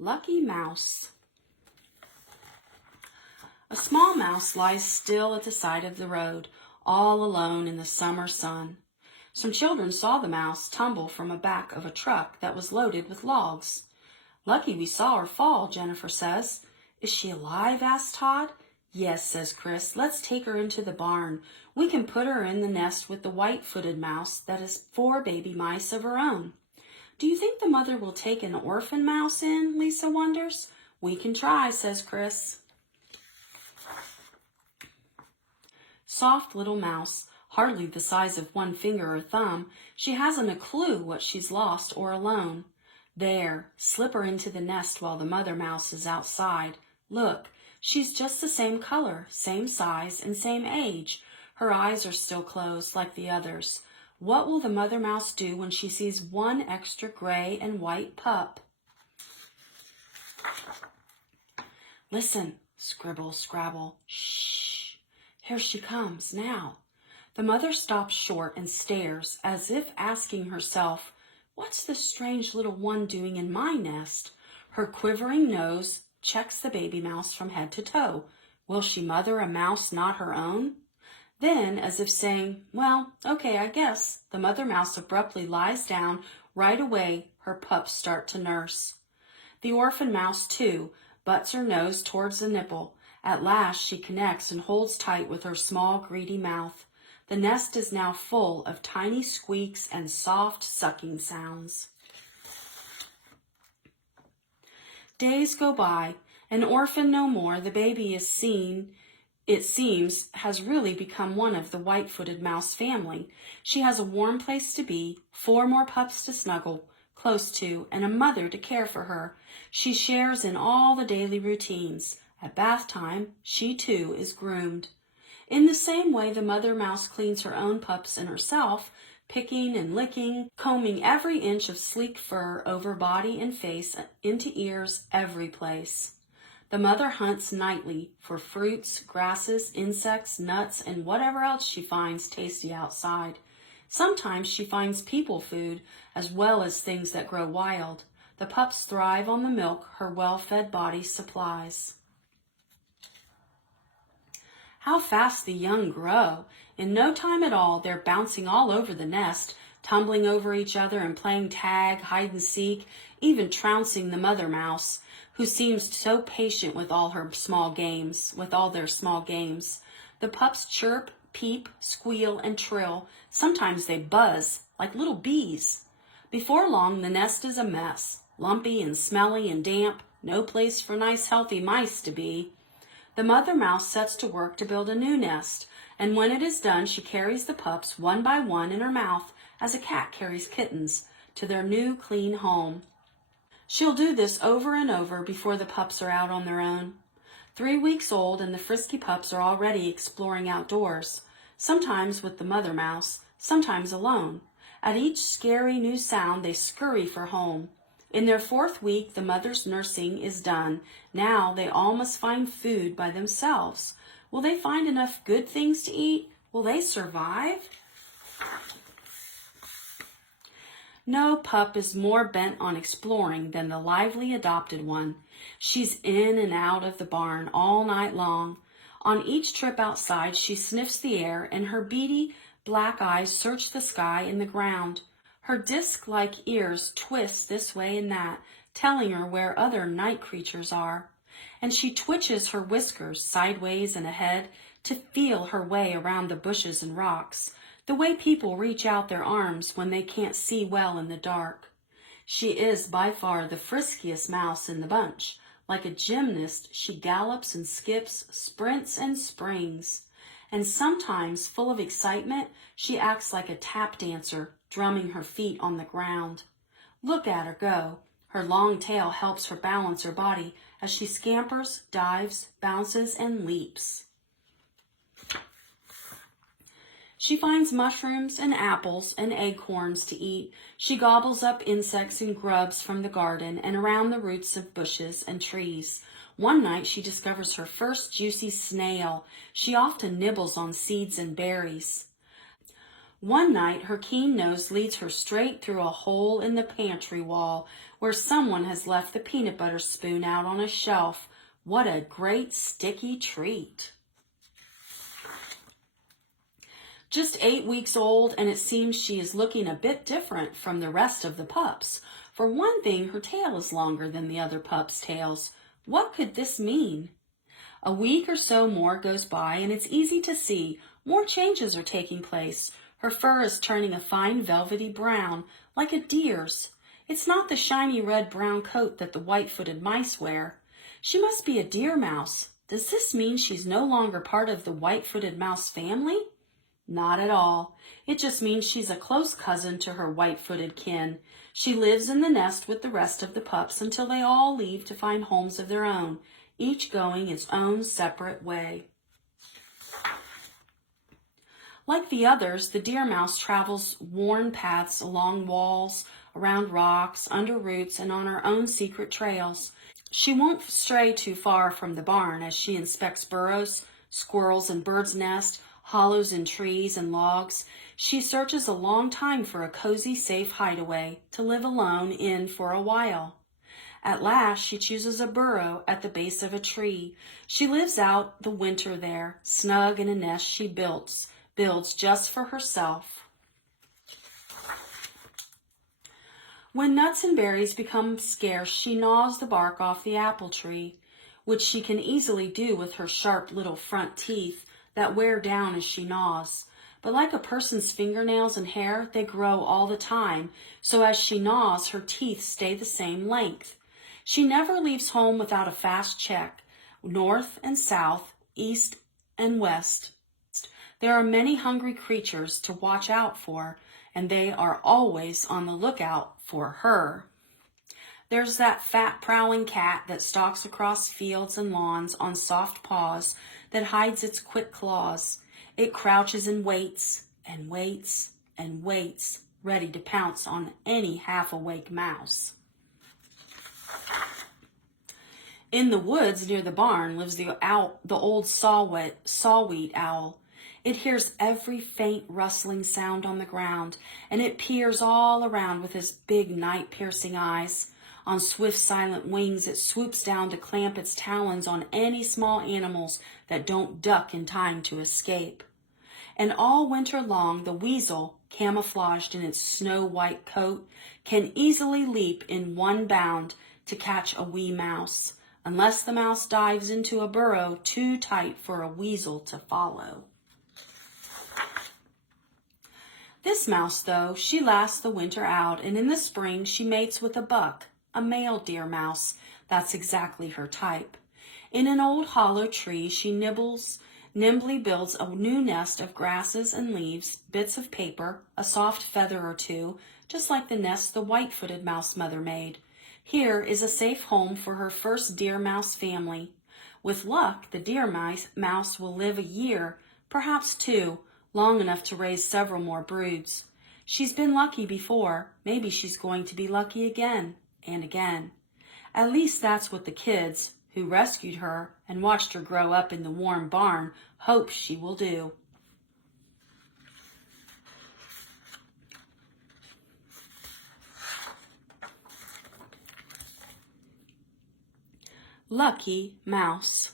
Lucky Mouse. A small mouse lies still at the side of the road, all alone in the summer sun. Some children saw the mouse tumble from the back of a truck that was loaded with logs. Lucky we saw her fall, Jennifer says. Is she alive? Asked Todd. Yes, says Chris. Let's take her into the barn. We can put her in the nest with the white-footed mouse that has 4 baby mice of her own. Do you think the mother will take an orphan mouse in? Lisa wonders. We can try, says Chris. Soft little mouse, hardly the size of 1 finger or thumb, she hasn't a clue what she's lost or alone. There, slip her into the nest while the mother mouse is outside. Look, she's just the same color, same size, and same age. Her eyes are still closed like the others. What will the mother mouse do when she sees 1 extra gray and white pup? Listen, scribble, scrabble, shh. Here she comes now. The mother stops short and stares as if asking herself, what's this strange little one doing in my nest? Her quivering nose checks the baby mouse from head to toe. Will she mother a mouse not her own? Then, as if saying, well, okay, I guess, the mother mouse abruptly lies down. Right away, her pups start to nurse. The orphan mouse, too, butts her nose towards the nipple. At last, she connects and holds tight with her small, greedy mouth. The nest is now full of tiny squeaks and soft sucking sounds. Days go by. An orphan no more, the baby is seen, it seems, has really become one of the white-footed mouse family. She has a warm place to be, 4 more pups to snuggle close to, and a mother to care for her. She shares in all the daily routines. At bath time, she too is groomed. In the same way the mother mouse cleans her own pups and herself, picking and licking, combing every inch of sleek fur over body and face, into ears, every place. The mother hunts nightly for fruits, grasses, insects, nuts, and whatever else she finds tasty outside. Sometimes she finds people food as well as things that grow wild. The pups thrive on the milk her well-fed body supplies. How fast the young grow! In no time at all, they're bouncing all over the nest, tumbling over each other and playing tag, hide and seek, even trouncing the mother mouse, who seems so patient with all their small games. The pups chirp, peep, squeal, and trill. Sometimes they buzz like little bees. Before long, the nest is a mess, lumpy and smelly and damp, no place for nice, healthy mice to be. The mother mouse sets to work to build a new nest, and when it is done, she carries the pups one by one in her mouth as a cat carries kittens to their new, clean home. She'll do this over and over before the pups are out on their own. 3 weeks old, and the frisky pups are already exploring outdoors, sometimes with the mother mouse, sometimes alone. At each scary new sound, they scurry for home. In their 4th week, the mother's nursing is done. Now they all must find food by themselves. Will they find enough good things to eat? Will they survive? No pup is more bent on exploring than the lively adopted one. She's in and out of the barn all night long. On each trip outside, she sniffs the air, and her beady black eyes search the sky and the ground. Her disc-like ears twist this way and that, telling her where other night creatures are. And she twitches her whiskers sideways and ahead to feel her way around the bushes and rocks, the way people reach out their arms when they can't see well in the dark. She is by far the friskiest mouse in the bunch. Like a gymnast, she gallops and skips, sprints and springs. And sometimes, full of excitement, she acts like a tap dancer, drumming her feet on the ground. Look at her go. Her long tail helps her balance her body as she scampers, dives, bounces, and leaps. She finds mushrooms and apples and acorns to eat. She gobbles up insects and grubs from the garden and around the roots of bushes and trees. One night she discovers her first juicy snail. She often nibbles on seeds and berries. One night her keen nose leads her straight through a hole in the pantry wall where someone has left the peanut butter spoon out on a shelf. What a great sticky treat. Just 8 weeks old, and it seems she is looking a bit different from the rest of the pups. For one thing, her tail is longer than the other pups' tails. What could this mean? A week or so more goes by, and it's easy to see more changes are taking place. Her fur is turning a fine velvety brown, like a deer's. It's not the shiny red-brown coat that the white-footed mice wear. She must be a deer mouse. Does this mean she's no longer part of the white-footed mouse family? Not at all. It just means she's a close cousin to her white-footed kin. She lives in the nest with the rest of the pups until they all leave to find homes of their own, each going its own separate way. Like the others, the deer mouse travels worn paths along walls, around rocks, under roots, and on her own secret trails. She won't stray too far from the barn as she inspects burrows, squirrels and birds' nests, hollows in trees and logs. She searches a long time for a cozy, safe hideaway to live alone in for a while. At last, she chooses a burrow at the base of a tree. She lives out the winter there, snug in a nest she builds just for herself. When nuts and berries become scarce, she gnaws the bark off the apple tree, which she can easily do with her sharp little front teeth that wear down as she gnaws. But like a person's fingernails and hair, they grow all the time, so as she gnaws, her teeth stay the same length. She never leaves home without a fast check, north and south, east and west. There are many hungry creatures to watch out for, and they are always on the lookout for her. There's that fat prowling cat that stalks across fields and lawns on soft paws that hides its quick claws. It crouches and waits and waits and waits, ready to pounce on any half-awake mouse. In the woods near the barn lives the old saw-wheat owl. It hears every faint rustling sound on the ground, and it peers all around with its big night-piercing eyes. On swift, silent wings, it swoops down to clamp its talons on any small animals that don't duck in time to escape. And all winter long, the weasel, camouflaged in its snow-white coat, can easily leap in one bound to catch a wee mouse, unless the mouse dives into a burrow too tight for a weasel to follow. This mouse, though, she lasts the winter out, and in the spring she mates with a buck, a male deer mouse. That's exactly her type. In an old hollow tree, she nimbly builds a new nest of grasses and leaves, bits of paper, a soft feather or two, just like the nest the white-footed mouse mother made. Here is a safe home for her first deer mouse family. With luck, the deer mouse will live a year, perhaps 2, long enough to raise several more broods. She's been lucky before. Maybe she's going to be lucky again and again. At least that's what the kids who rescued her and watched her grow up in the warm barn hope she will do. Lucky Mouse.